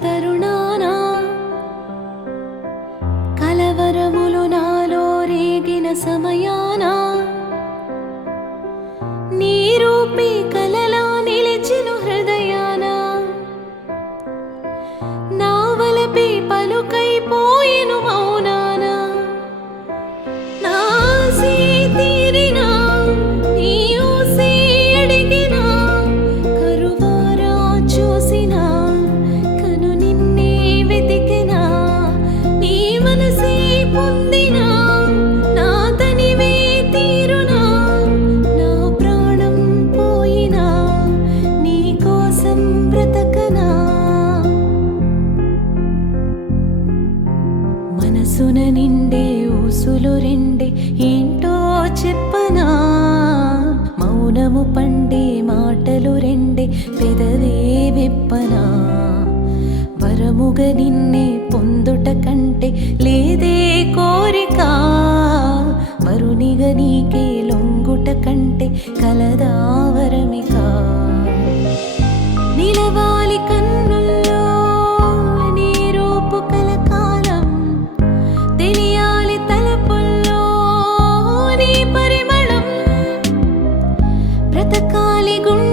తరుణాన కలవరములు నాలో రేగిన సమయాన నీ రూపే కలలా నిలిచెను హృదయాన నా వలపే పలుకైపోయెను మౌనాన నా ఆశే తీరినా నీ ఊసే అడిగినా కరువారా చూసినా కను నిన్నే వెతికినా నీ మనసే పొందినా నా తనివే తీరునా నా ప్రాణం పోయినా నీ కోసం బ్రతకనా మనసున నిండే ఊసులు రెండే ఏంటో చెప్పనా మౌనము పండే మాటలు రెండే పెదవే విప్పనా వరముగ నిన్నే పొందుట కంటే లేదే కోరిక వరునిగ నీకే లొంగుట కంటే కలదా వరమిక నిలవాలి కన్నుల్లో నీ రూపు కలకాలం తెలియాలి తలపుల్లో నీ పరిమళం బ్రతకాలి గుండె